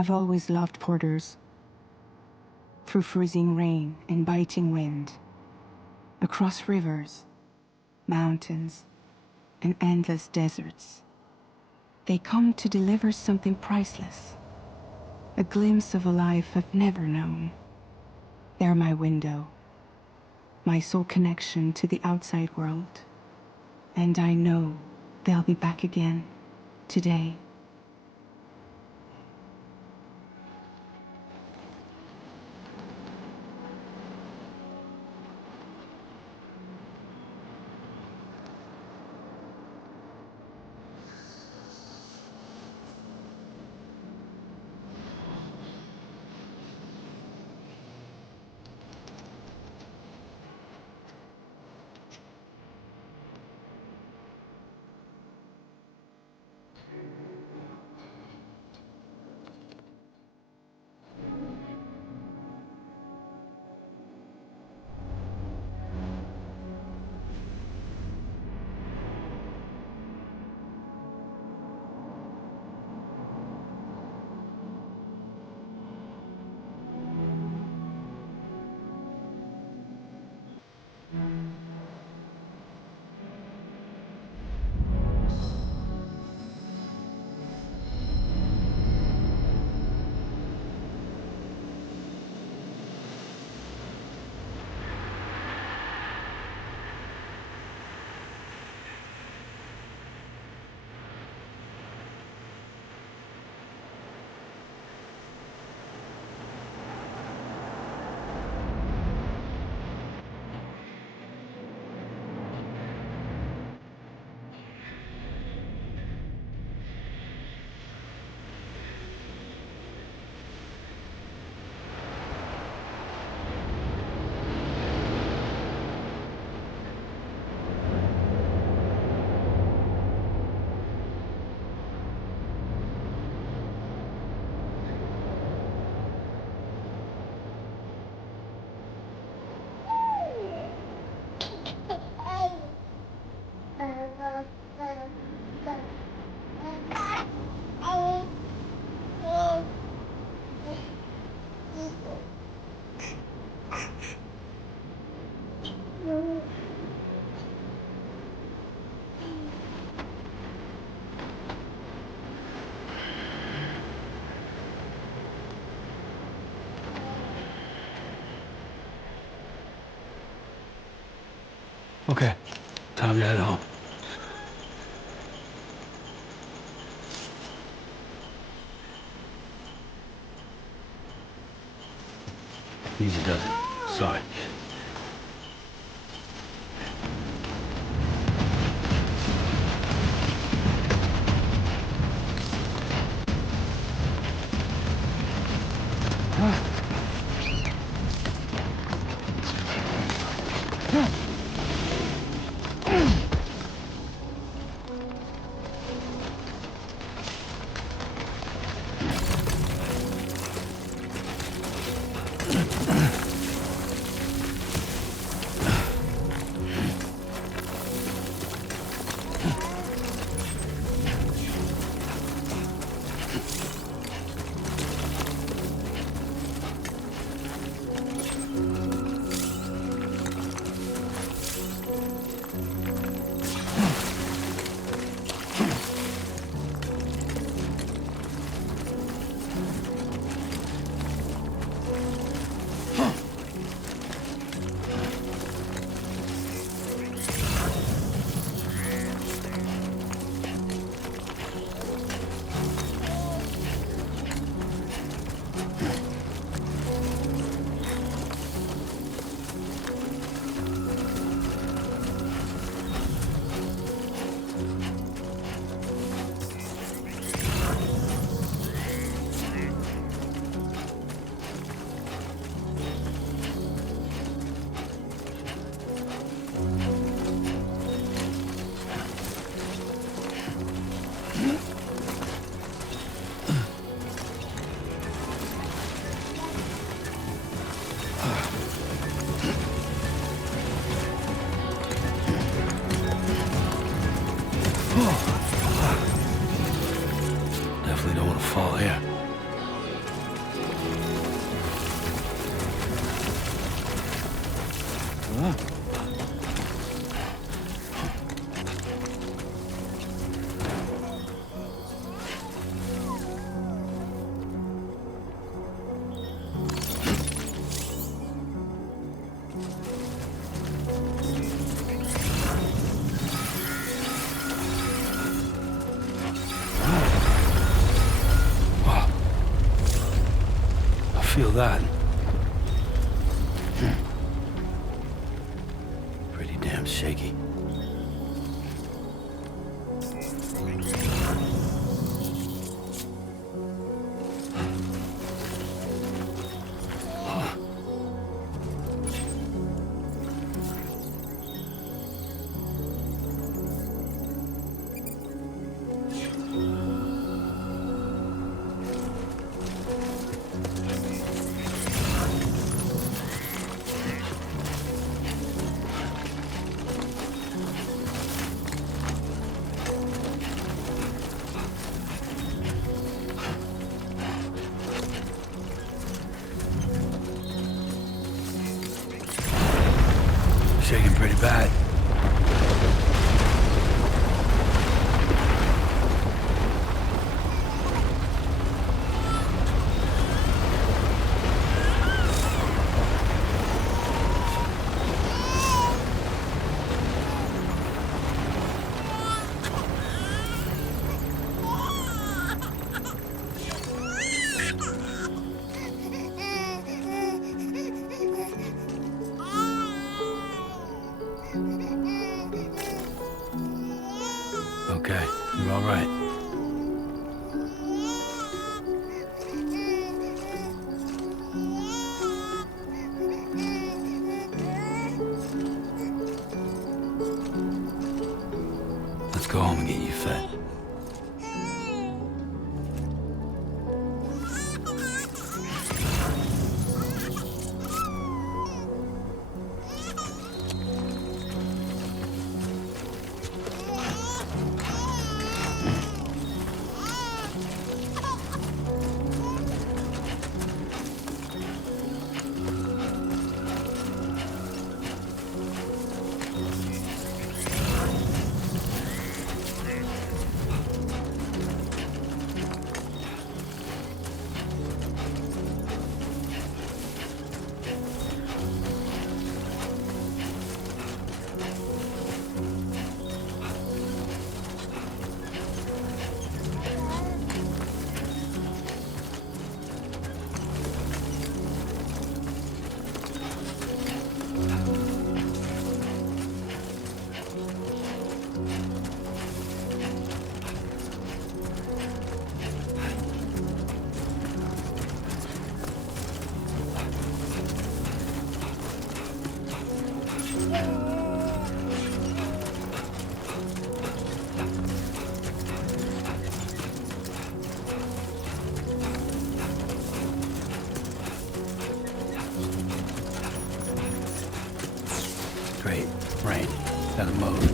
I've always loved porters. Through freezing rain and biting wind, across rivers, mountains, and endless deserts, they come to deliver something priceless, a glimpse of a life I've never known. They're my window, my sole connection to the outside world. And I know they'll be back again today. Okay, time to head home. Easy does it. Sorry. Definitely don't want to fall here. Feel that. Pretty damn shaky. Shaking pretty bad. Okay, you're all right. Let's go home and get you fed. Great. Rain. Gotta move.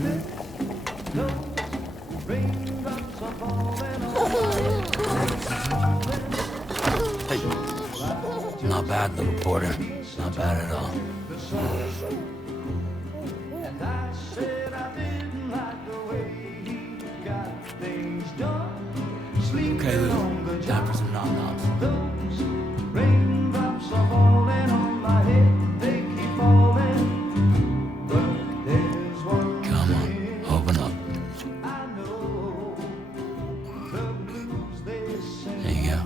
Hey, not bad, little porter. Not bad at all. Okay, Lou. Time for some nom-noms. Come on, open up. There you go.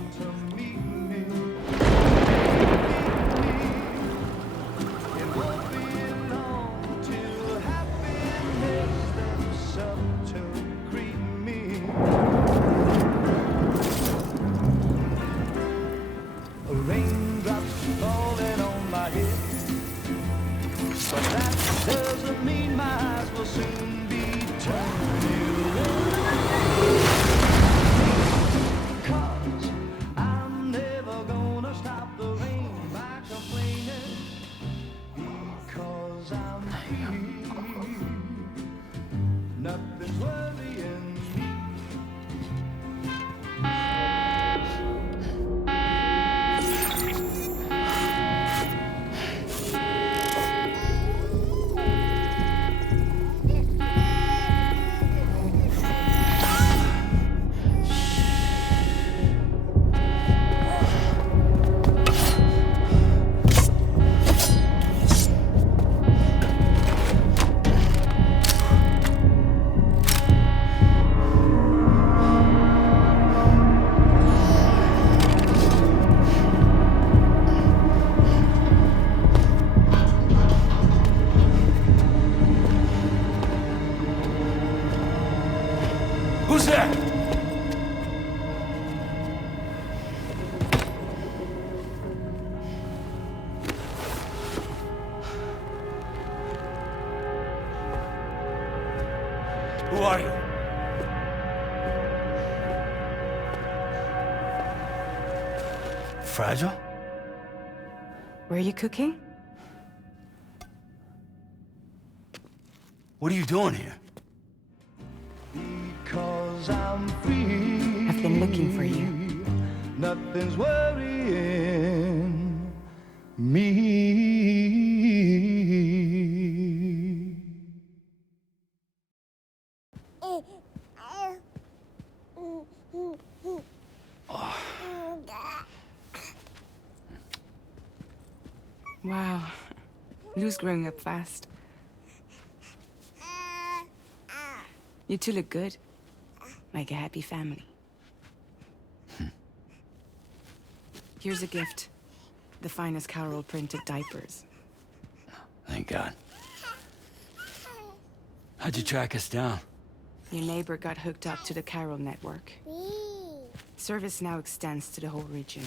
Who's there? Who are you? Fragile? Were you cooking? What are you doing here? Because I'm free. I've been looking for you. Nothing's worrying me. Wow. Lou's growing up fast. You two look good. Like a happy family. Here's a gift. The finest Carol printed diapers. Thank God. How'd you track us down? Your neighbor got hooked up to the Carol network. Service now extends to the whole region.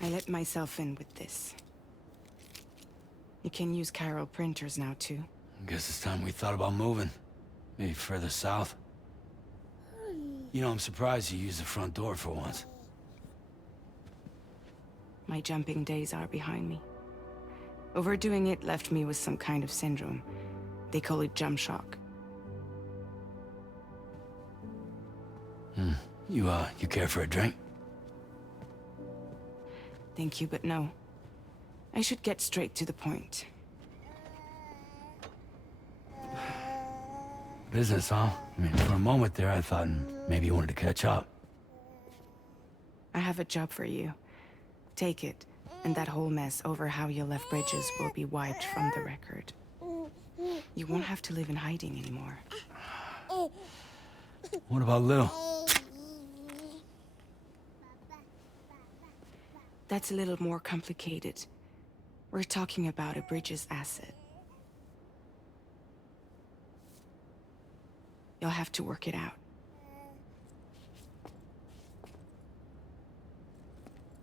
I let myself in with this. You can use Carol printers now too. Guess it's time we thought about moving. Maybe further south. You know, I'm surprised you used the front door for once. My jumping days are behind me. Overdoing it left me with some kind of syndrome. They call it jump shock. You care for a drink? Thank you, but no. I should get straight to the point. Business, huh? I mean, for a moment there, I thought maybe you wanted to catch up. I have a job for you. Take it, and that whole mess over how you left Bridges will be wiped from the record. You won't have to live in hiding anymore. What about Lil? That's a little more complicated. We're talking about a Bridges asset. You'll have to work it out.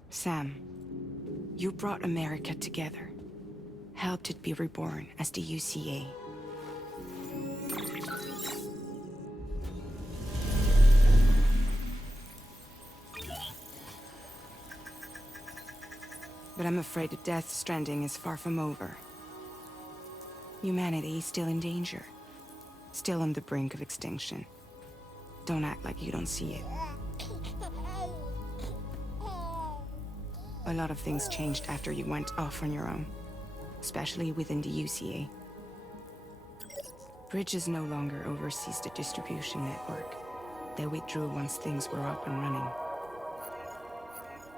Sam, you brought America together. Helped it be reborn as the UCA. But I'm afraid the Death Stranding is far from over. Humanity is still in danger. still on the brink of extinction. Don't act like you don't see it. A lot of things changed after you went off on your own, especially within the UCA. Bridges no longer oversees the distribution network. They withdrew once things were up and running.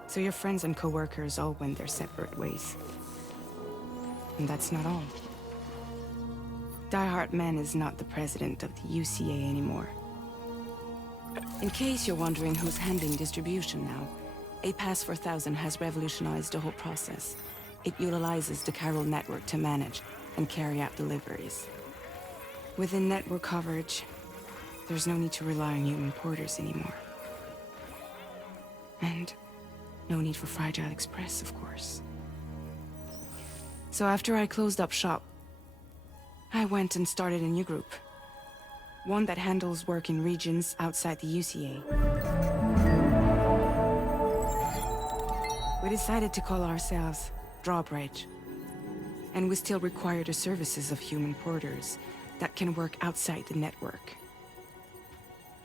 So your friends and co-workers all went their separate ways. And that's not all. Die Hard Man is not the president of the UCA anymore. In case you're wondering who's handling distribution now, A Pass 4000 has revolutionized the whole process. It utilizes the chiral network to manage and carry out deliveries. Within network coverage, there's no need to rely on human porters anymore. And no need for Fragile Express, of course. So after I closed up shop, I went and started a new group. One that handles work in regions outside the UCA. We decided to call ourselves Drawbridge. And we still require the services of human porters that can work outside the network.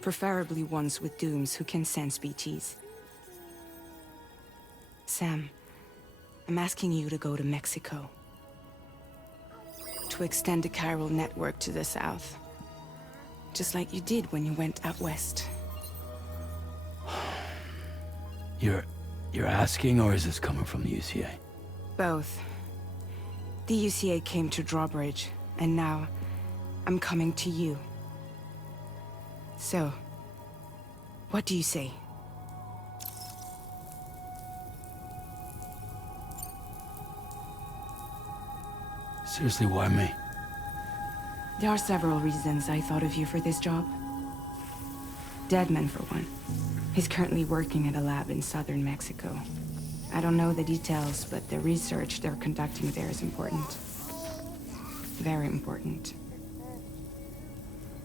Preferably ones with dooms who can sense BTs. Sam, I'm asking you to go to Mexico. To extend the chiral network to the south. Just like you did when you went out west. You're asking, or is this coming from the UCA? Both. The UCA came to Drawbridge, and now I'm coming to you. So, what do you say? Seriously, why me? There are several reasons I thought of you for this job. Deadman, for one. He's currently working at a lab in southern Mexico. I don't know the details, but the research they're conducting there is important. Very important.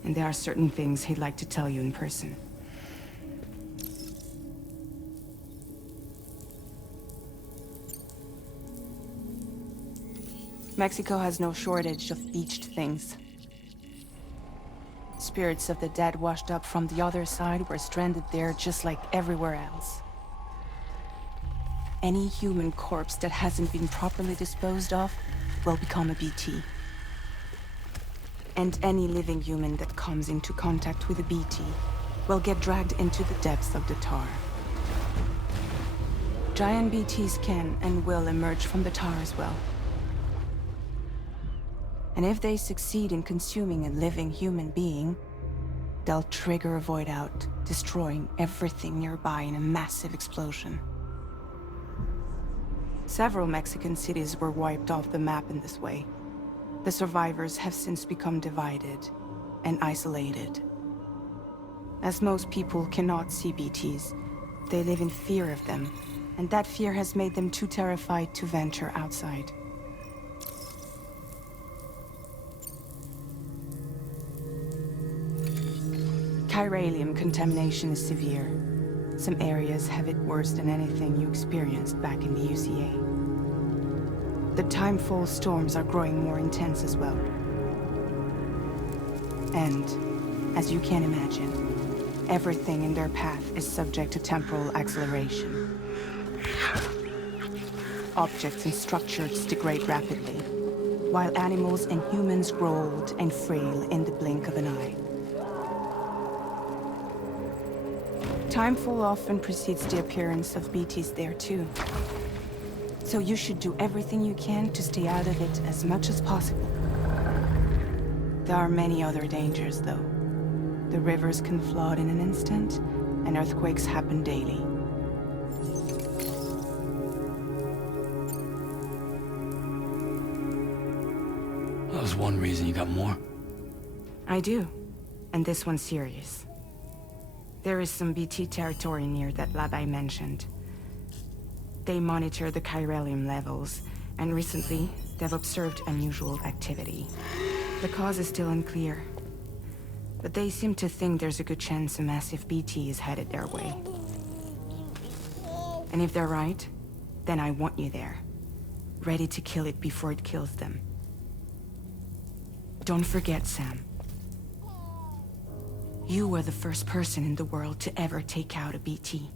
And there are certain things he'd like to tell you in person. Mexico has no shortage of beached things. Spirits of the dead washed up from the other side were stranded there just like everywhere else. Any human corpse that hasn't been properly disposed of will become a BT. And any living human that comes into contact with a BT will get dragged into the depths of the tar. Giant BTs can and will emerge from the tar as well. And if they succeed in consuming a living human being, they'll trigger a void out, destroying everything nearby in a massive explosion. Several Mexican cities were wiped off the map in this way. The survivors have since become divided and isolated. As most people cannot see BTs, they live in fear of them, and that fear has made them too terrified to venture outside. Chiralium contamination is severe. Some areas have it worse than anything you experienced back in the UCA. The timefall storms are growing more intense as well. And, as you can imagine, everything in their path is subject to temporal acceleration. Objects and structures degrade rapidly, while animals and humans grow old and frail in the blink of an eye. Timefall often precedes the appearance of BTs there too. So you should do everything you can to stay out of it as much as possible. There are many other dangers though. The rivers can flood in an instant, and earthquakes happen daily. That was one reason. You got more? I do, and this one's serious. There is some BT territory near that lab I mentioned. They monitor the chiralium levels, and recently, they've observed unusual activity. The cause is still unclear, but they seem to think there's a good chance a massive BT is headed their way. And if they're right, then I want you there, ready to kill it before it kills them. Don't forget, Sam. You were the first person in the world to ever take out a BT.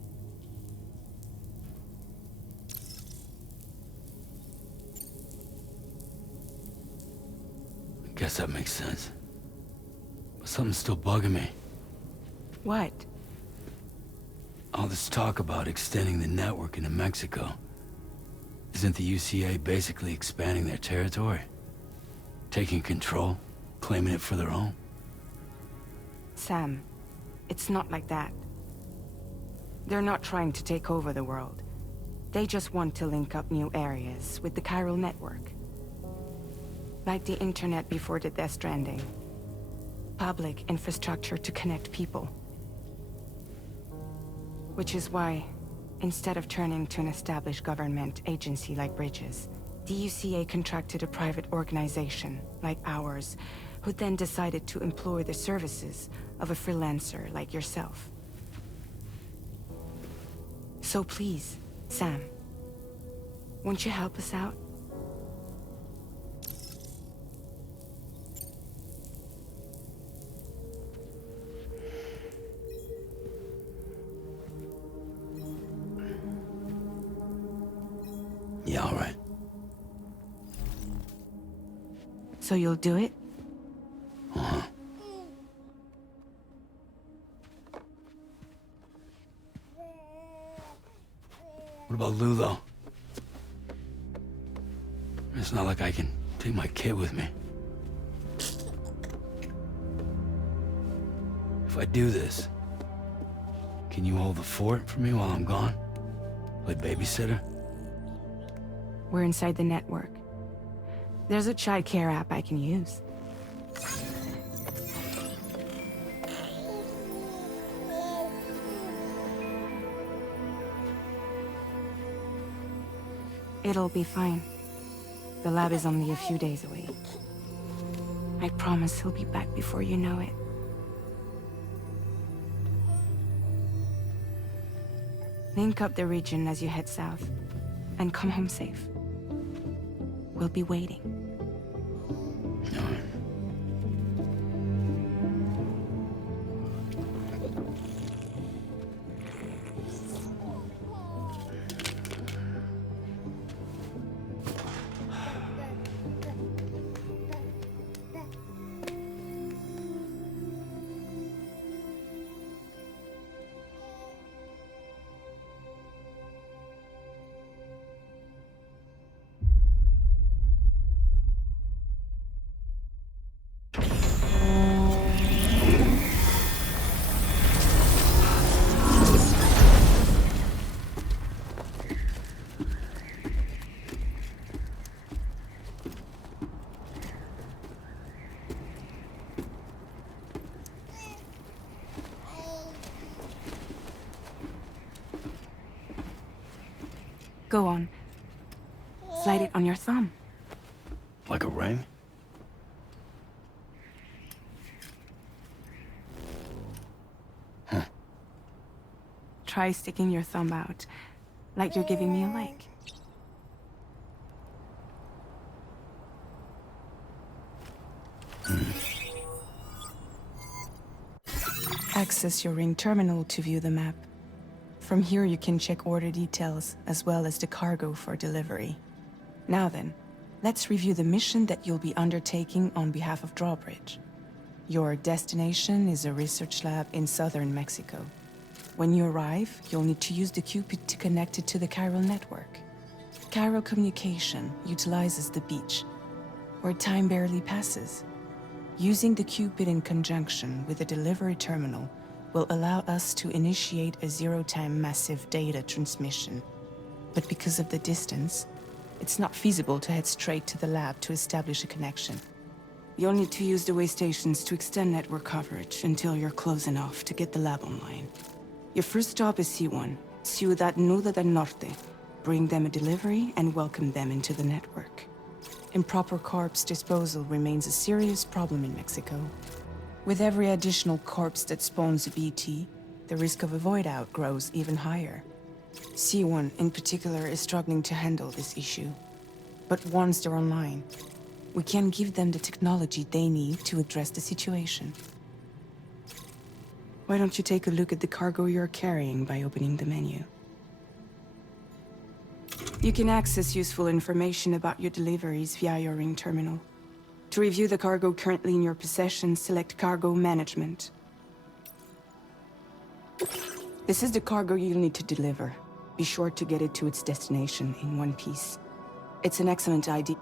I guess that makes sense. But something's still bugging me. What? All this talk about extending the network into Mexico. Isn't the UCA basically expanding their territory? Taking control, claiming it for their own? Sam, it's not like that. They're not trying to take over the world. They just want to link up new areas with the chiral network. Like the internet before the Death Stranding. Public infrastructure to connect people. Which is why, instead of turning to an established government agency like Bridges, the UCA contracted a private organization, like ours, who then decided to employ the services of a freelancer like yourself. So please, Sam, won't you help us out? Yeah, all right. So you'll do it? Uh-huh. What about Lou, though? It's not like I can take my kid with me. If I do this, can you hold the fort for me while I'm gone? Play babysitter? We're inside the network. There's a child care app I can use. It'll be fine. The lab is only a few days away. I promise he'll be back before you know it. Link up the region as you head south, and come home safe. We'll be waiting. All right. Go on. Slide it on your thumb. Like a ring? Huh. Try sticking your thumb out, like you're giving me a like. Access your ring terminal to view the map. From here you can check order details, as well as the cargo for delivery. Now then, let's review the mission that you'll be undertaking on behalf of Drawbridge. Your destination is a research lab in southern Mexico. When you arrive, you'll need to use the Cupid to connect it to the chiral network. Chiral communication utilizes the beach, where time barely passes. Using the Cupid in conjunction with the delivery terminal will allow us to initiate a zero-time massive data transmission. But because of the distance, it's not feasible to head straight to the lab to establish a connection. You'll need to use the way stations to extend network coverage until you're close enough to get the lab online. Your first stop is C1, Ciudad Nuda del Norte. Bring them a delivery and welcome them into the network. Improper corpse disposal remains a serious problem in Mexico. With every additional corpse that spawns a BT, the risk of a void out grows even higher. C1 in particular is struggling to handle this issue. But once they're online, we can give them the technology they need to address the situation. Why don't you take a look at the cargo you're carrying by opening the menu? You can access useful information about your deliveries via your ring terminal. To review the cargo currently in your possession, select Cargo Management. This is the cargo you'll need to deliver. Be sure to get it to its destination in one piece. It's an excellent idea.